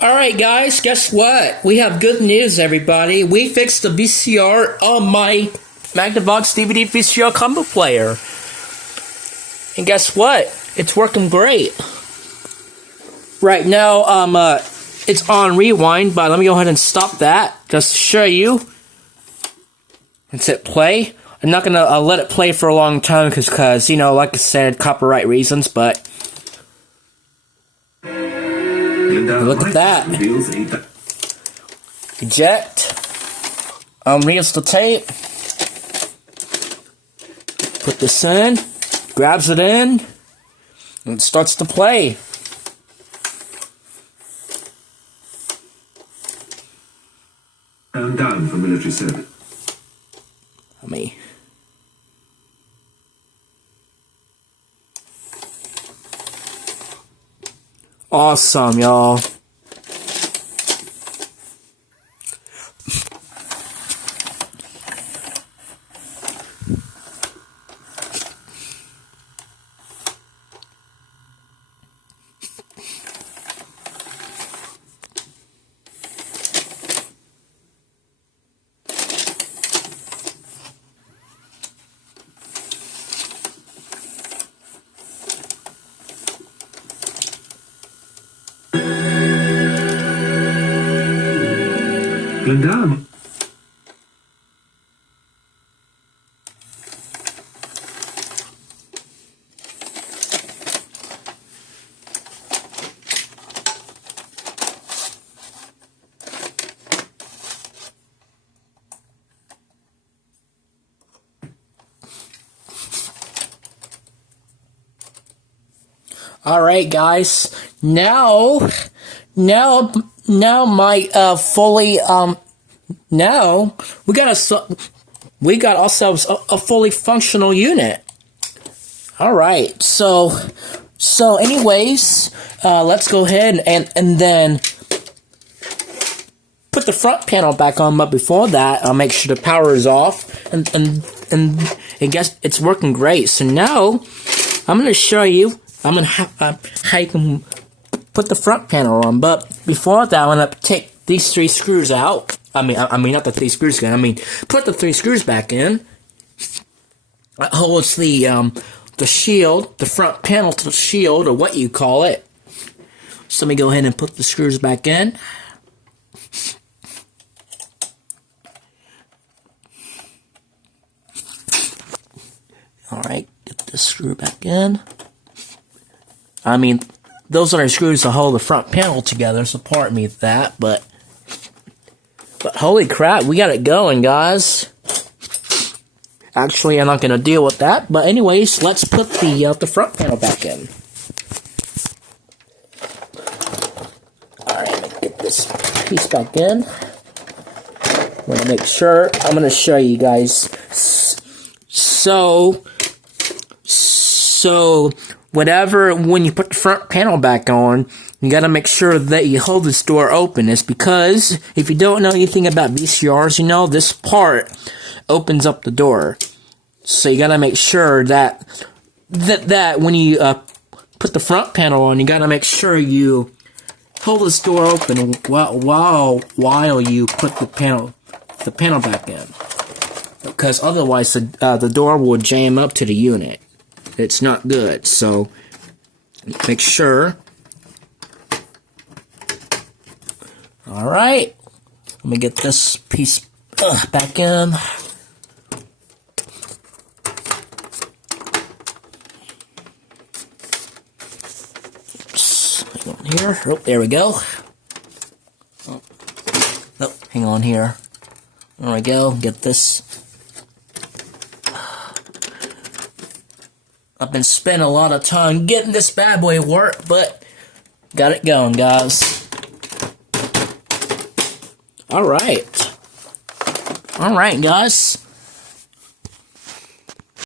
Alright guys, guess what? We have good news, everybody. We fixed the VCR on my Magnavox DVD VCR combo player. And guess what? It's working great. Right now, it's on rewind, but let me go ahead and stop that just to show you. Let's hit play. I'm not gonna let it play for a long time because, you know, like I said, copyright reasons, but look at that. Eject. Reels the tape. Put this in. Grabs it in. And it starts to play. And down for military service. Awesome, y'all. Down. Alright guys, now my fully now we got ourselves a fully functional unit. Alright, so anyways, let's go ahead and then put the front panel back on, but before that, I'll make sure the power is off, and I guess it's working great. So now I'm gonna show you how you can put the front panel on, but before that, I'm gonna take these 3 screws out. I mean not the 3 screws again. I mean, put the 3 screws back in. That holds the shield, the front panel to the shield, or what you call it. So let me go ahead and put the screws back in. Alright, get this screw back in. I mean, those are the screws to hold the front panel together, so pardon me with that, but holy crap, we got it going, guys. Actually, I'm not going to deal with that, but anyways, let's put the front panel back in. Alright, let me get this piece back in. I'm going to make sure, I'm going to show you guys. So, when you put the front panel back on, you gotta make sure that you hold this door open. It's because, if you don't know anything about VCRs, you know, this part opens up the door. So you gotta make sure that when you put the front panel on, you gotta make sure you hold this door open while you put the panel back in. Because otherwise the door will jam up to the unit. It's not good, so make sure. Alright, let me get this piece back in. Oops, hang on here. Oh, there we go. Oh, hang on here. There we go, get this. I've been spending a lot of time getting this bad boy work, but got it going, guys. Alright. Alright, guys.